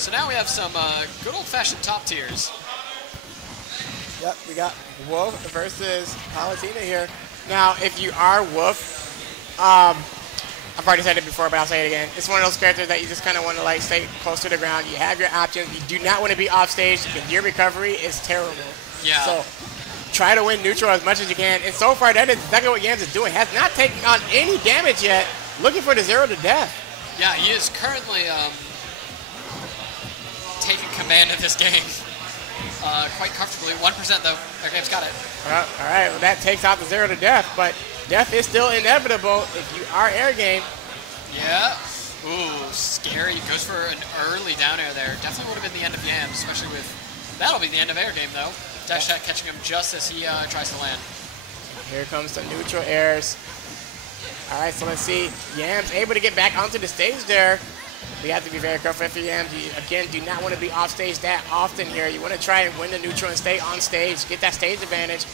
So now we have some good old-fashioned top tiers. Yep, we got Wolf versus Palutena here. Now, if you are Wolf, I've already said it before, but I'll say it again. It's one of those characters that you just kind of want to like stay close to the ground. You have your options. You do not want to be off stage because your recovery is terrible. Yeah. So try to win neutral as much as you can. And so far, that is exactly what Yams is doing. Has not taken on any damage yet. Looking for the 0 to death. Yeah, he is currently taking command of this game quite comfortably. 1% though. Their game's got it. All right, well, that takes out the 0 to death, but death is still inevitable if you are air game. Yeah. Ooh, scary. Goes for an early down air there. Definitely would have been the end of Yams, especially with... That'll be the end of air game, though. Dash attack catching him just as he tries to land. Here comes the neutral airs. All right, so let's see. Yams able to get back onto the stage there. We have to be very careful for Yams. You, again, do not want to be off stage that often here. You want to try and win the neutral and stay on stage, get that stage advantage.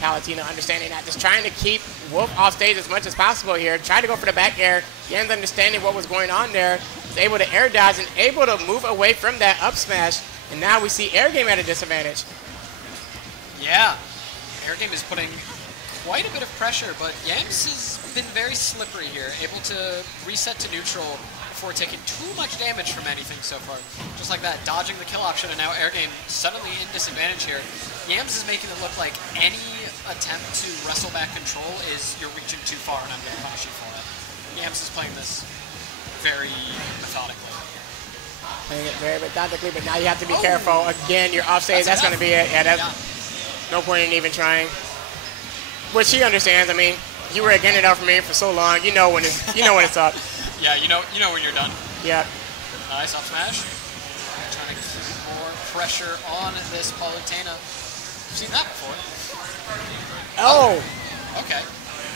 Palutena understanding that, just trying to keep Wolf off stage as much as possible here. Try to go for the back air. Yams understanding what was going on there. Was able to air dodge and able to move away from that up smash. And now we see air game at a disadvantage. Yeah, air game is putting quite a bit of pressure, but Yams has been very slippery here, able to reset to neutral before taking too much damage from anything so far. Just like that, dodging the kill option, and now air game suddenly in disadvantage here. Yams is making it look like any attempt to wrestle back control is you're reaching too far and I'm going to punish you for it. Yams is playing this very methodically. Playing it very methodically, but now you have to be careful. Again, you're off stage. That's going to be it. Yeah, that's no point in even trying. Which he understands. I mean, you were getting it out for me for so long. You know when it's up. Yeah, you know when you're done. Yeah. Nice up smash. Trying to keep more pressure on this Palutena. I've seen that before. Oh. Okay.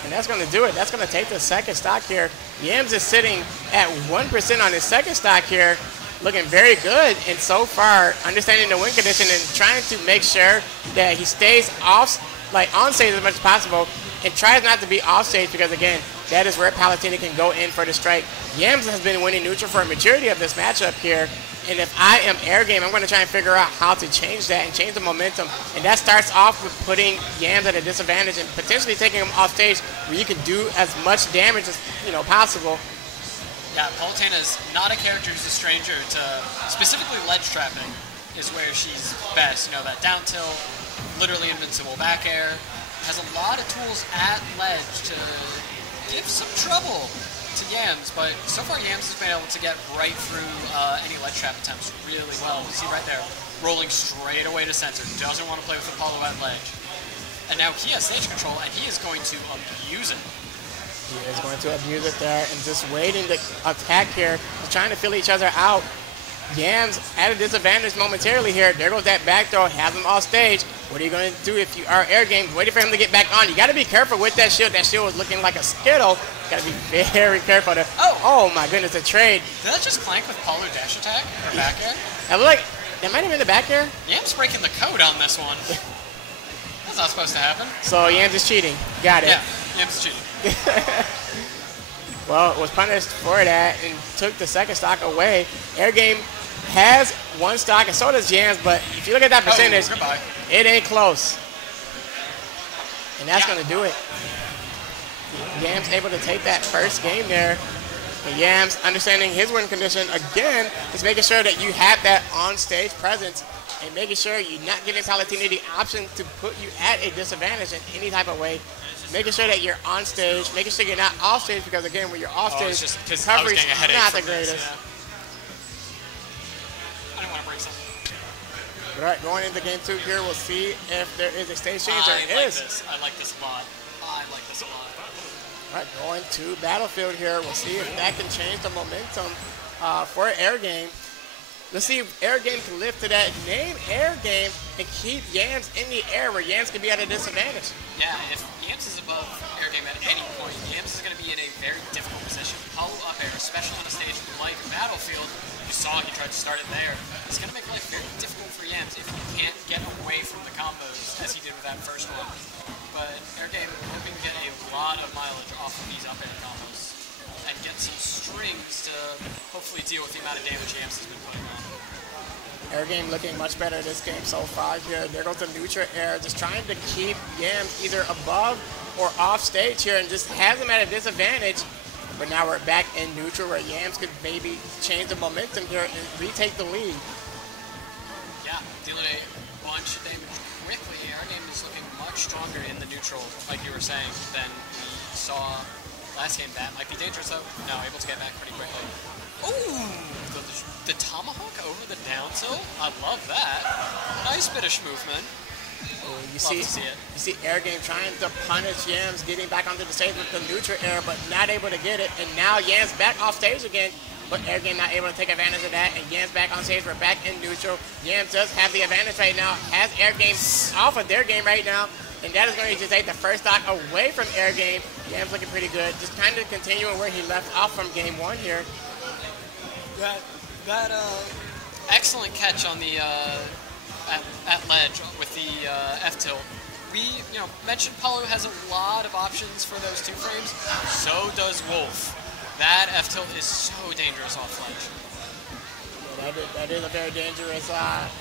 And that's going to do it. That's going to take the second stock here. Yams is sitting at 1% on his second stock here. Looking very good. And so far, understanding the win condition and trying to make sure that he stays off, like on stage as much as possible and tries not to be off stage because, again, that is where Palutena can go in for the strike. Yams has been winning neutral for a majority of this matchup here. And if I am air game, I'm going to try and figure out how to change that and change the momentum. And that starts off with putting Yams at a disadvantage and potentially taking him off stage where you can do as much damage as possible. Yeah, Palutena is not a character who's a stranger to specifically ledge trapping is where she's best. You know, that down tilt, literally invincible back air. Has a lot of tools at ledge to give some trouble to Yams, but so far Yams has been able to get right through any ledge trap attempts really well. You see right there, rolling straight away to center. Doesn't want to play with Apollo at ledge. And now he has stage control, and he is going to abuse it. He is going to abuse it there and just waiting to attack here. He's trying to fill each other out. Yams at a disadvantage momentarily here. There goes that back throw, has him off stage. What are you going to do if you are air game? Waiting for him to get back on. You got to be careful with that shield. That shield was looking like a Skittle. Got to be very careful there. Oh my goodness, a trade. Did that just clank with Paulo dash attack or back air? That looked like, that might have been the back air. Yams breaking the code on this one. That's not supposed to happen. So Yams is cheating. Got it. Yeah, Yams is cheating. Well, was punished for that and took the second stock away. Air game has one stock, and so does Yams, but if you look at that percentage, it ain't close. And that's going to do it. Yams able to take that first game there. And Yams, understanding his win condition, again, is making sure that you have that on-stage presence and making sure you're not giving Palutena the option to put you at a disadvantage in any type of way. Making sure that you're on stage, making sure you're not off stage, because again, when you're off stage, coverage is not the greatest. I didn't want to break something. All right, going into game 2 here, we'll see if there is a stage change. There is. I like this a lot. I like this a lot. All right, going to Battlefield here. We'll see if that can change the momentum for Air Game. Let's see if Air Game can lift to that name Air Game and keep Yams in the air where Yams can be at a disadvantage. Yeah, if Yams is above Air Game at any point, Yams is going to be in a very difficult position. Paulo up air, especially on a stage like Battlefield. You saw he tried to start it there. It's going to make life very difficult for Yams if he can't get away from the combos as he did with that first one. But Air Game hoping to get a lot of mileage off of these up air combos and get some strings to hopefully deal with the amount of damage Yams has been putting on. Air game looking much better this game so far here. There goes the neutral air, just trying to keep Yams either above or off stage here and just has him at a disadvantage. But now we're back in neutral where Yams could maybe change the momentum here and retake the lead. Yeah, dealing a bunch of damage quickly. Air game is looking much stronger in the neutral, like you were saying, than we saw last game. That might be dangerous though. No, able to get back pretty quickly. Ooh, the tomahawk over the down tilt. I love that. Nice bit of movement. You see Air Game trying to punish Yams, getting back onto the stage with the neutral air, but not able to get it. And now Yams back off stage again, but Air Game not able to take advantage of that. And Yams back on stage. We're back in neutral. Yams does have the advantage right now. Has Air Game off of their game right now. And that is going to take the first stock away from Air Game. Yams looking pretty good. Just kind of continuing where he left off from game one here. That excellent catch on the at ledge with the F tilt. We mentioned Palu has a lot of options for those 2 frames. So does Wolf. That F tilt is so dangerous off ledge. Yeah, that is a very dangerous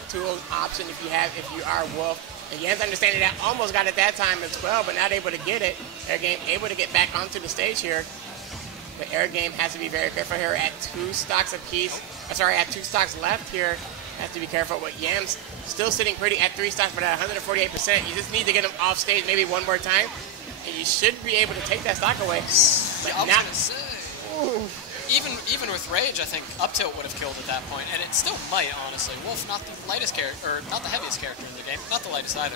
tool option if you are Wolf. And Yams understanding that almost got it that time as well, but not able to get it. Air Game able to get back onto the stage here. But Air Game has to be very careful here at 2 stocks apiece. At 2 stocks left here. Has to be careful with Yams still sitting pretty at 3 stocks, but at 148%. You just need to get him off stage maybe one more time, and you should be able to take that stock away. But yeah, I was gonna say, even with Rage, I think up tilt would have killed at that point, and it still might, honestly. Wolf not the lightest character, or not the heaviest character in the game, not the lightest either.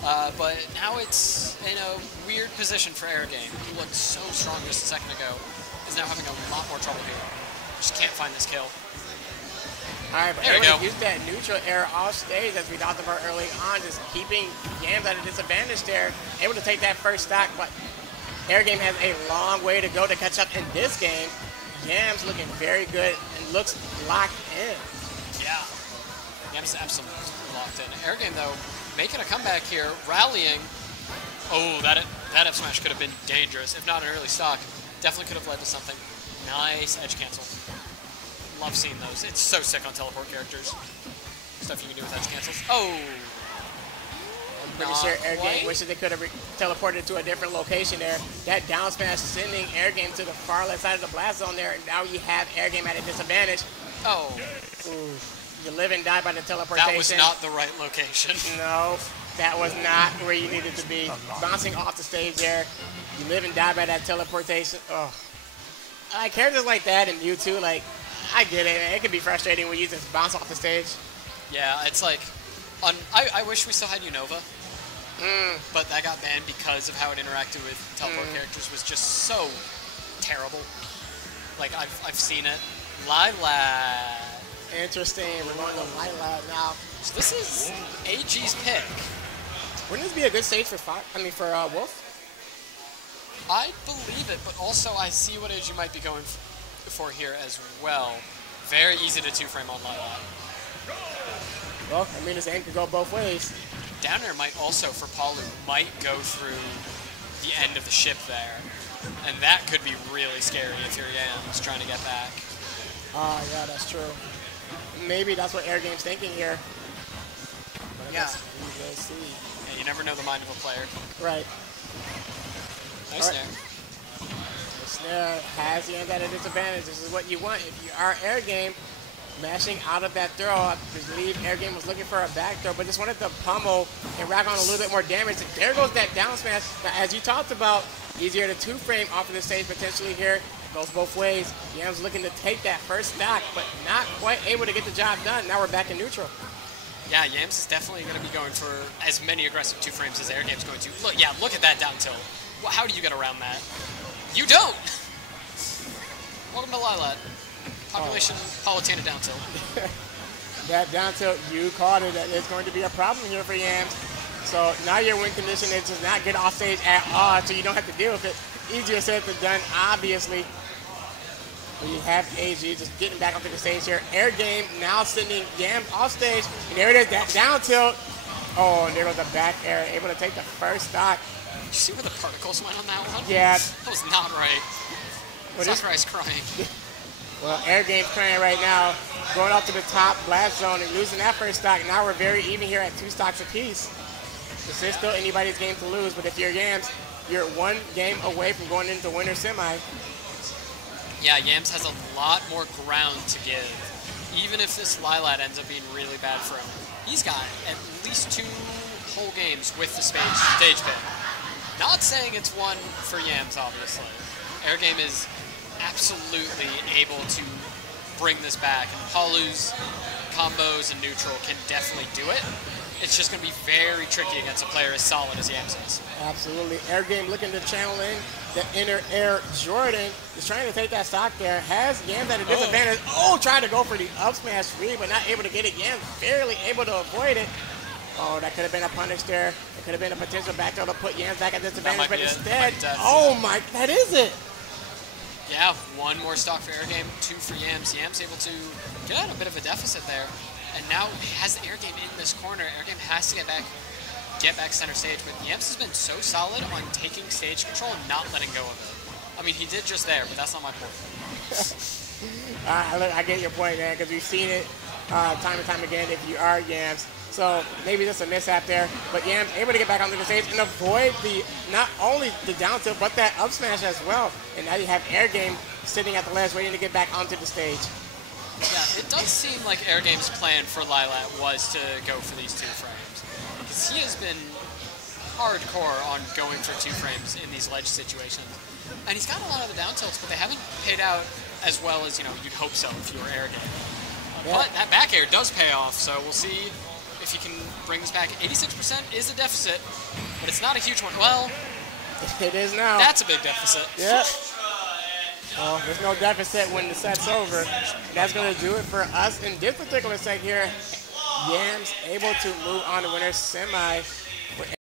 But now it's in a weird position for Air Game. He looked so strong just a second ago. Is now having a lot more trouble here. Just can't find this kill. All right, but able to use that neutral air off stage as we talked about early on, just keeping Yams at a disadvantage there. Able to take that first stock, but Air Game has a long way to go to catch up in this game. Yams looking very good and looks locked in. Yeah, Yams absolutely locked in. Air Game though, making a comeback here, rallying. Oh, that F smash could have been dangerous. If not an early stock, definitely could have led to something. Nice edge cancel. Love seeing those. It's so sick on teleport characters. Stuff you can do with edge cancels. Oh! I'm pretty sure Air Game wishes they could have teleported to a different location there. That down smash sending Air Game to the far left side of the blast zone there. And now you have Air Game at a disadvantage. Oh. Ooh. You live and die by the teleportation. That was not the right location. No, that was not where you needed to be. Bouncing off the stage there. You live and die by that teleportation. Oh. Characters like that in Mewtwo, like, I get it, man. It can be frustrating when you just bounce off the stage. Yeah, it's like, I wish we still had Unova, but that got banned because of how it interacted with teleport characters was just so terrible. Like, I've seen it. Lilat. Interesting. We're going to Lilat now. So this is AG's pick. Wouldn't this be a good stage for Wolf? I believe it, but also I see what AG might be going for here as well. Very easy to 2-frame on Lilat. Well, I mean, this aim could go both ways. Down air might also, for Palu, might go through the end of the ship there. And that could be really scary if you're Yams trying to get back. Yeah, that's true. Maybe that's what Air Game's thinking here. But yeah. We will see. Yeah, you never know the mind of a player. Right. Nice snare. The snare has Yams at a disadvantage. This is what you want if you are Air Game. Mashing out of that throw. I believe Air Game was looking for a back throw, but just wanted to pummel and rack on a little bit more damage. And there goes that down smash. Now, as you talked about, easier to 2-frame off of the stage potentially here. Goes both ways. Yams looking to take that first stock, but not quite able to get the job done. Now we're back in neutral. Yeah, Yams is definitely going to be going for as many aggressive 2-frames as Air Game's going to. Look at that down tilt. How do you get around that? You don't! Welcome to Lilat. Population Palutena down tilt. That down tilt, you called it. It's going to be a problem here for Yams. So now your win condition is to not get off stage at all, so you don't have to deal with it. Easier said than done, obviously. We have AG just getting back onto the stage here. Air Game now sending Yams off stage. And there it is, that down tilt. Oh, and there goes the back air, able to take the first stock. Did you see where the particles went on that one? Yeah. That was not right. Sakurai's crying. Well, Air Game's playing right now, going up to the top blast zone and losing that first stock. Now we're very even here at 2 stocks apiece. This is still anybody's game to lose, but if you're Yams, you're 1 game away from going into winner semi. Yeah, Yams has a lot more ground to give. Even if this Lilat ends up being really bad for him, he's got at least 2 whole games with the stage pin. Not saying it's one for Yams, obviously. Air Game is absolutely able to bring this back, and Palu's combos and neutral can definitely do it. It's just going to be very tricky against a player as solid as Yams is. Absolutely. Air Game looking to channel in the inner air. Jordan is trying to take that stock there. Has Yams at a disadvantage. Oh, trying to go for the up smash read, but not able to get it. Yams barely able to avoid it. Oh, that could have been a punish there. It could have been a potential back throw to put Yams back at disadvantage, but instead, oh my, that is it. Yeah, 1 more stock for Air Game, 2 for Yams. Yams able to get out a bit of a deficit there. And now he has the Air Game in this corner. Air Game has to get back center stage. But Yams has been so solid on taking stage control and not letting go of it. I mean, he did just there, but that's not my point. Look, I get your point, man, because we've seen it time and time again if you are Yams. So maybe just a mishap there. But Yams able to get back onto the stage and avoid not only the down tilt, but that up smash as well. And now you have Air Game sitting at the ledge waiting to get back onto the stage. Yeah, it does seem like Air Game's plan for Lilat was to go for these 2 frames. Because he has been hardcore on going for 2 frames in these ledge situations. And he's got a lot of the down tilts, but they haven't paid out as well as, you'd hope so if you were Air Game. But that back air does pay off, so we'll see if he can bring this back. 86% is a deficit, but it's not a huge one. Well, it is now. That's a big deficit. Yep. Well, there's no deficit when the set's over. And that's going to do it for us in this particular set here. Yams able to move on to winner semi.